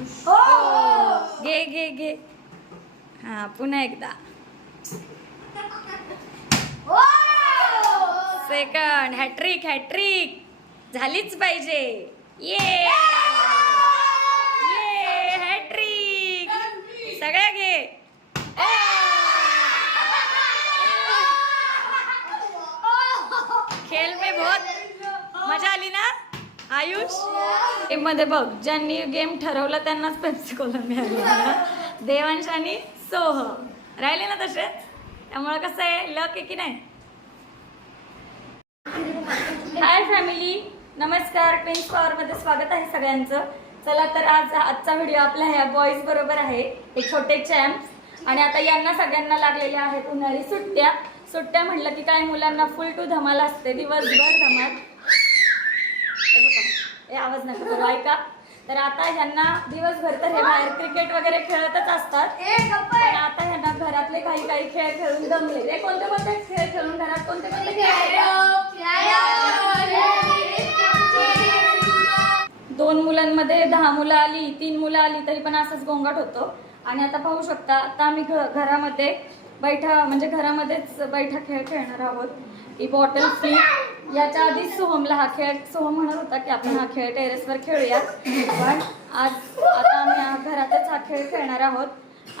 हो! घे घे घे. हा पुन्हा एकदा. सेकंड हॅट्रिक हॅट्रिक झालीच पाहिजे. ये ये हॅट्रिक सगळ्या घे. खेळ में बहुत मजा आली ना? आयुष? गेममध्ये बघ ज्यांनी गेम ठरवलं त्यांनाच पेप्सी कोला मिळाली देवांश आणि सोह. राहिले ना तसेच त्यामुळे कसं आहे? लक आहे की नाही? हाय फॅमिली नमस्कार. पिंक पॉवर मध्ये स्वागत आहे सगळ्यांचं. चला तर आज आजचा व्हिडिओ आपला ह्या बॉईज बरोबर आहे. हे छोटे चॅम्प आणि आता यांना सगळ्यांना लागलेल्या आहेत उन्हाळी सुट्ट्या. सुट्ट्या म्हटलं की काय मुलांना फुल टू धमाल असते. दिवसभर धमाल. आवाज नका करू ऐका. तर आता ह्यांना दिवसभर तर हे बाहेर क्रिकेट वगैरे खेळतच असतात. पण आता ह्यांना घरातले काही काही खेळ खेळून दमले हे कोणते कोणते खेळ खेळून घरात कोणते कोणते खेळ दोन मुलांमध्ये दहा मुलं आली तीन मुलं आली तरी पण असंच गोंगाट होतो. आणि आता पाहू शकता आता आम्ही घ- घरामध्ये बैठा म्हणजे घरामध्येच बैठा खेळ खेळणार आहोत. ही बॉटल फ्री याच्या आधी सोहमला हा खेळ सोहम म्हणत होता की आपण हा खेळ टेरेसवर खेळूया. पण आज आता आम्ही घरातच हा खेळ खेळणार आहोत.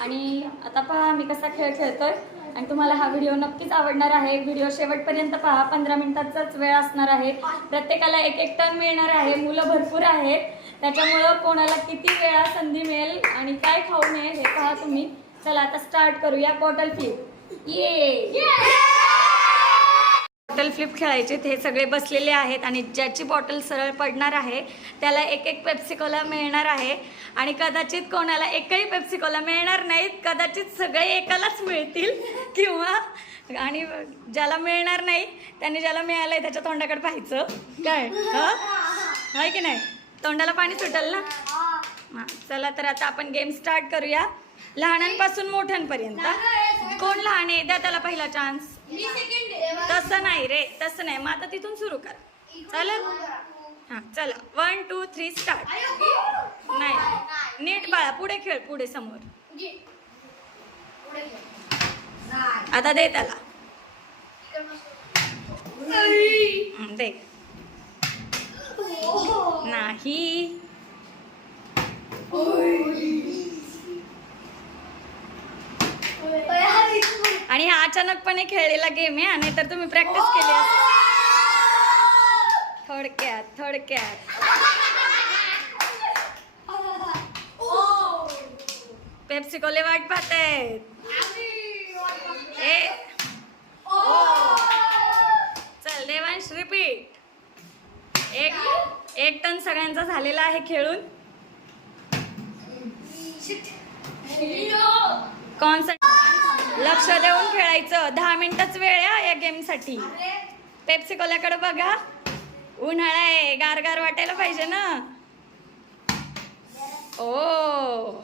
आणि आता पहा आम्ही कसा खेळ खेळतोय. आणि तुम्हाला हा व्हिडिओ नक्कीच आवडणार आहे. व्हिडिओ शेवटपर्यंत पहा. पंधरा मिनिटाचाच वेळ असणार आहे. प्रत्येकाला एक एक टन मिळणार आहे. मुलं भरपूर आहेत. त्याच्यामुळं कोणाला किती वेळा संधी मिळेल आणि काय खाऊ नये हे पहा तुम्ही. चला आता स्टार्ट करूया बॉटल फ्लिप ये बॉटल फ्लिप खेळायचे हे सगळे बसलेले आहेत आणि ज्याची बॉटल सरळ पडणार आहे त्याला एक एक पेप्सिकोला मिळणार आहे. आणि कदाचित कोणाला एकही पेप्सिकोला मिळणार नाहीत कदाचित सगळे एकालाच मिळतील किंवा आणि ज्याला मिळणार नाही त्याने ज्याला मिळालं आहे त्याच्या तोंडाकडे पाहायचं. काय? हं? आहे की नाही? तोंडाला पाणी सुटेल ना? हां चला तर आता आपण गेम स्टार्ट करूया. लहानांपासून मोठ्यांपर्यंत. कोण लहान आहे? द्या त्याला पहिला चान्स तसं नाही रे तसं नाही. मग आता तिथून सुरू कर. चालेल हां चला. वन टू थ्री स्टार्ट नाही. नीट बाळा पुढे खेळ पुढे समोर. आता दे त्याला. हं, दे. नाही. आणि हा अचानकपणे खेळलेला गेम आहे आणि तर तुम्ही प्रॅक्टिस केली असते. थोडक्यात थोडक्यात. पेप्सिकोले वाट पाहत ए. चल देवांश रिपीट एक एक टन सगळ्यांचा झालेला आहे खेळून. कॉन्सन्ट्रेट लक्ष देऊन खेळायचं. दहा मिनिटच वेळ आहे या गेमसाठी. पेप्सिकोल्याकडे बघा. उन्हाळा आहे. गार गार वाटायला पाहिजे ना. ओ.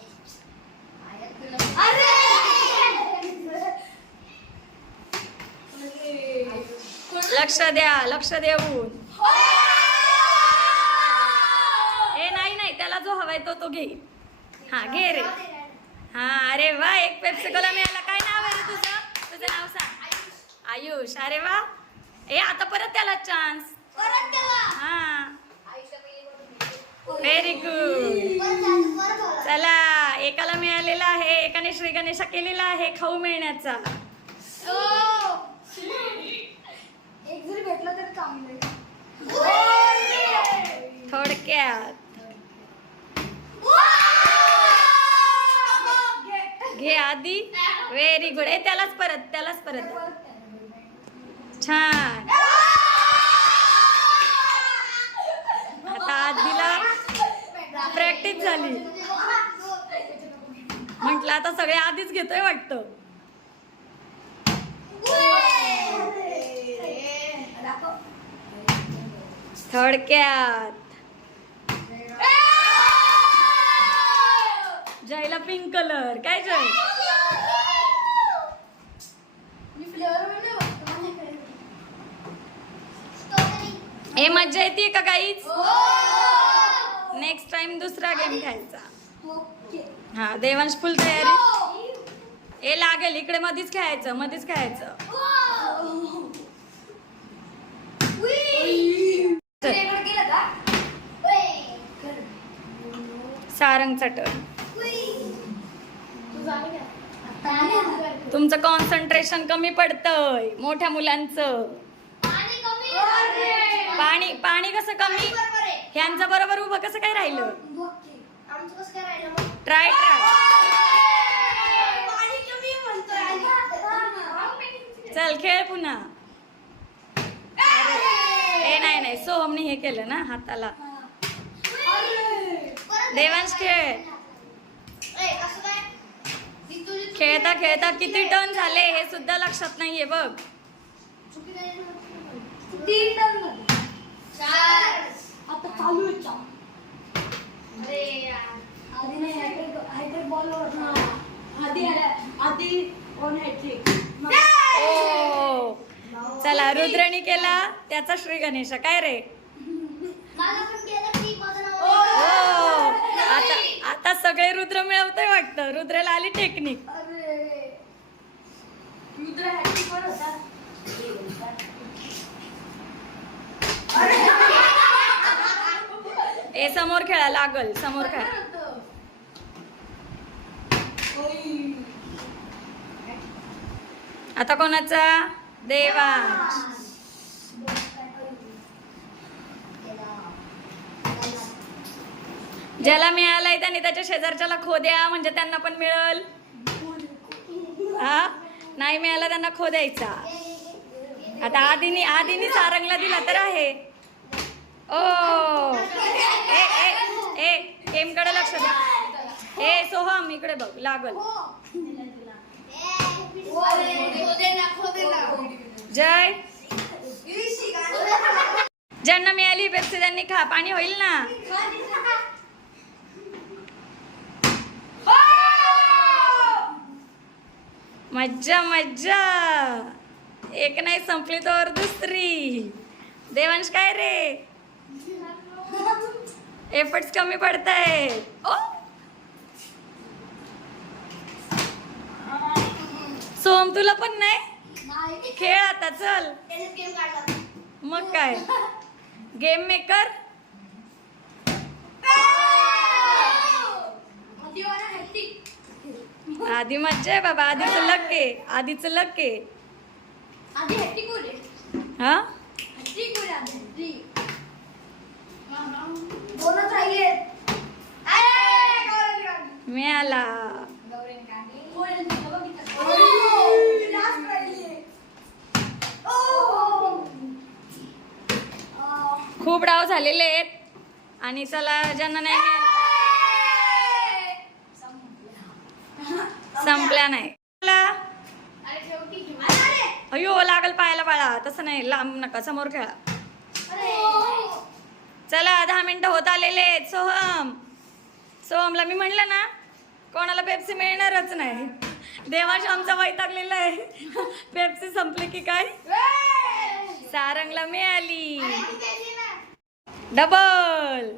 लक्ष द्या. लक्ष देऊन. ए नाही नाही. त्याला जो हवाय तो तो घे. हा घे रे. हा अरे वा. एक पेप्सिकोला मिळाला काय नाव आहे रे तुझं तुझं नाव सांग आयुष. अरे वा. ए आता परत त्याला चान्स हा. व्हेरी गुड चला एकाला मिळालेला आहे एकाने श्री गणेशा केलेला आहे खाऊ मिळण्याचा. एक जरी भेटलं तरी चांगलं थोडक्यात. घे आधी. व्हेरी गुड ए त्यालाच परत त्यालाच परत छान. आता आधीला प्रॅक्टिस झाली. म्हटलं आता सगळे आधीच घेतोय वाटतं. थोडक्यात. जयला पिंक कलर काय जय मी फ्लेवर म्हणजे हे मज्जा येते का काहीच नेक्स्ट टाइम दुसरा गेम खेळायचा. हा देवांश फुल तयारी. ए लागेल इकडे मध्येच खेळायचं मध्येच खेळायचं. चल. सारंग चटण तुमचं कॉन्सन्ट्रेशन कमी पडतंय मोठ्या मुलांचं. पाणी पाणी कसं कमी? ह्यांचं बरोबर उभं कसं काय राहिलं? ट्राय ट्राय चल खेळ पुन्हा. ए नाही नाही सोहमने हे केलं ना हाताला. देवांश खेळ. खेळता खेळता किती टर्न झाले हे सुद्धा लक्षात नाहीये बघ. तीन टन आता चालू आहे चाल. आधी नाही हॅट्रिक हॅट्रिक बॉलवर आधी आधी ऑन हॅट्रिक ओ चला रुद्रनी केला. त्याचा श्री गणेश काय रे? ओ आता आता सगळे रुद्र मिळवतोय वाटतं. रुद्राला आली टेक्निक अरे! रुद्र हॅट्रिक वर होता. ए समोर खेळा लागल समोर खेळा. आता कोणाचा? देवांश ज्याला मिळालाय त्याने त्याच्या शेजारच्याला खो द्या म्हणजे त्यांना पण मिळल. हा? नाही मिळाला त्यांना खो द्यायचा. आता आधीनी आधीनी सारंगला दिला तर आहे. ओ! ए ए ए गेमकडे लक्ष द्या ए सोहम इकडे बघ लागल. जय. ज्यांना मिळाली पेप्सी त्यांनी खा पाणी होईल ना? हो! मज्जा मज्जा. एक नाही संपली तर दुसरी. देवांश काय रे? एफर्ट्स कमी पडताय. ओ. सोम तुला पण नाही? खेळ आता चल. मग काय? गेम मेकर आधी मज्जा आहे बाबा आधीच लक्के आधीच लक्के. हा हॅट्रिक वर आहे आधी, हॅट्रिक. दोनच राहिले मिळाला. खूप डाव झालेले आहेत. आणि चला ज्यांना नाही संपल्या नाही. चला. अयो लागल पायाला बाळा. तसं नाही लांब नका समोर खेळा. चला दहा मिनिटं होत आलेले आहेत. सोहम सोहमला मी म्हणलं ना कोणाला पेप्सी मिळणारच नाही. देवाश आमचा वैतागलेला आहे. पेप्सी संपली की काय? सारंगला मिळाली. डबल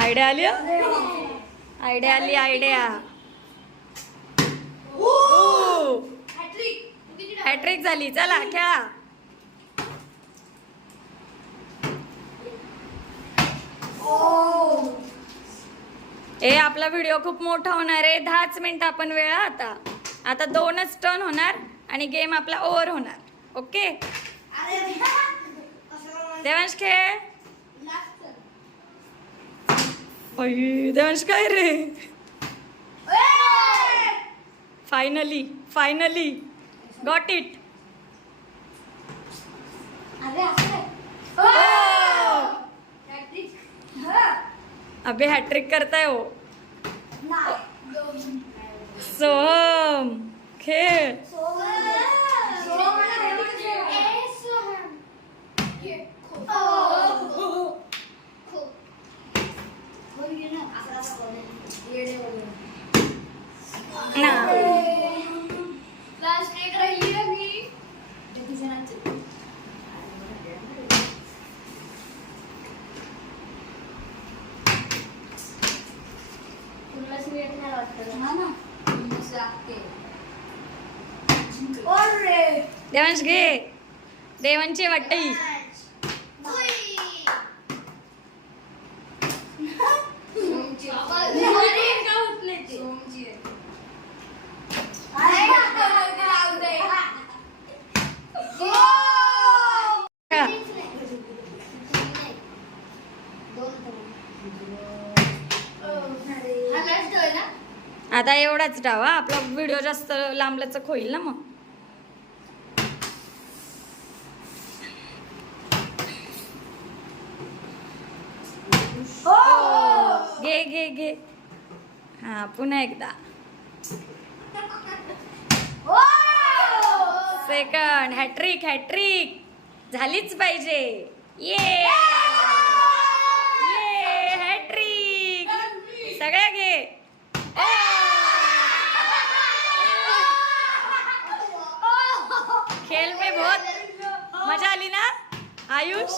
आयडिया आली आयडिया आली आयडिया. हॅट्रिक झाली. चला खेळा. ए आपला व्हिडिओ खूप मोठा होणार आहे. दहाच मिनिट आपण वेळ आता. आता दोनच टर्न होणार आणि गेम आपला ओव्हर होणार. ओके देवांश खेळ. देवांश काय रे? फायनली फायनली गॉट इट अरे असं अबे हॅट्रिक करताय हो. सोहम खेळ. पन्नास मिनिट नाही वाटतं. हा ना. अरे देवांश घे. देवांची वाटई अरे का उठले ते का? आता एवढाच डाव हा? आपला व्हिडिओ जास्त लांबलचक होईल ना मग? घे घे घे. हा पुन्हा एकदा. सेकंड हॅट्रिक हॅट्रिक झालीच पाहिजे. ये ये हॅट्रिक सगळ्या घे खेल में बहुत मजा आली ना आयुष?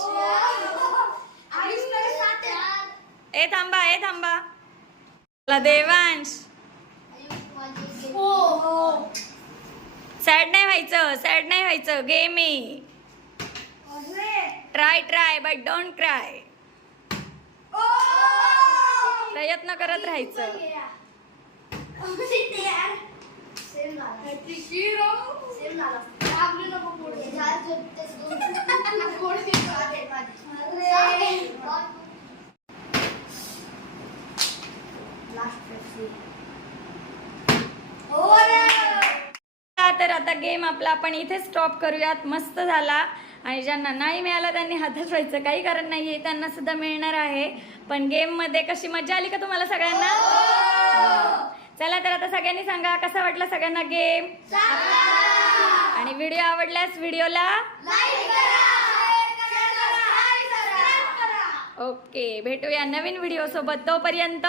ए थांबा ए थांबा. चला देवांश. सॅड नाही व्हायचं सॅड नाही व्हायचं. Game try try but don't cry प्रयत्न करत राहायचं. तर आता गेम आपला आपण इथे स्टॉप करूयात. मस्त झाला. आणि ज्यांना नाही मिळाला त्यांनी हातात व्हायचं. काही कारण नाहीये. त्यांना सुद्धा मिळणार आहे. पण गेममध्ये कशी मजा आली का तुम्हाला सगळ्यांना? चला तर आता सगळ्यांनी सांगा कसा वाटला सगळ्यांना गेम आणि व्हिडिओ आवडल्यास व्हिडिओला ओके भेटूया नवीन व्हिडिओ सोबत तोपर्यंत.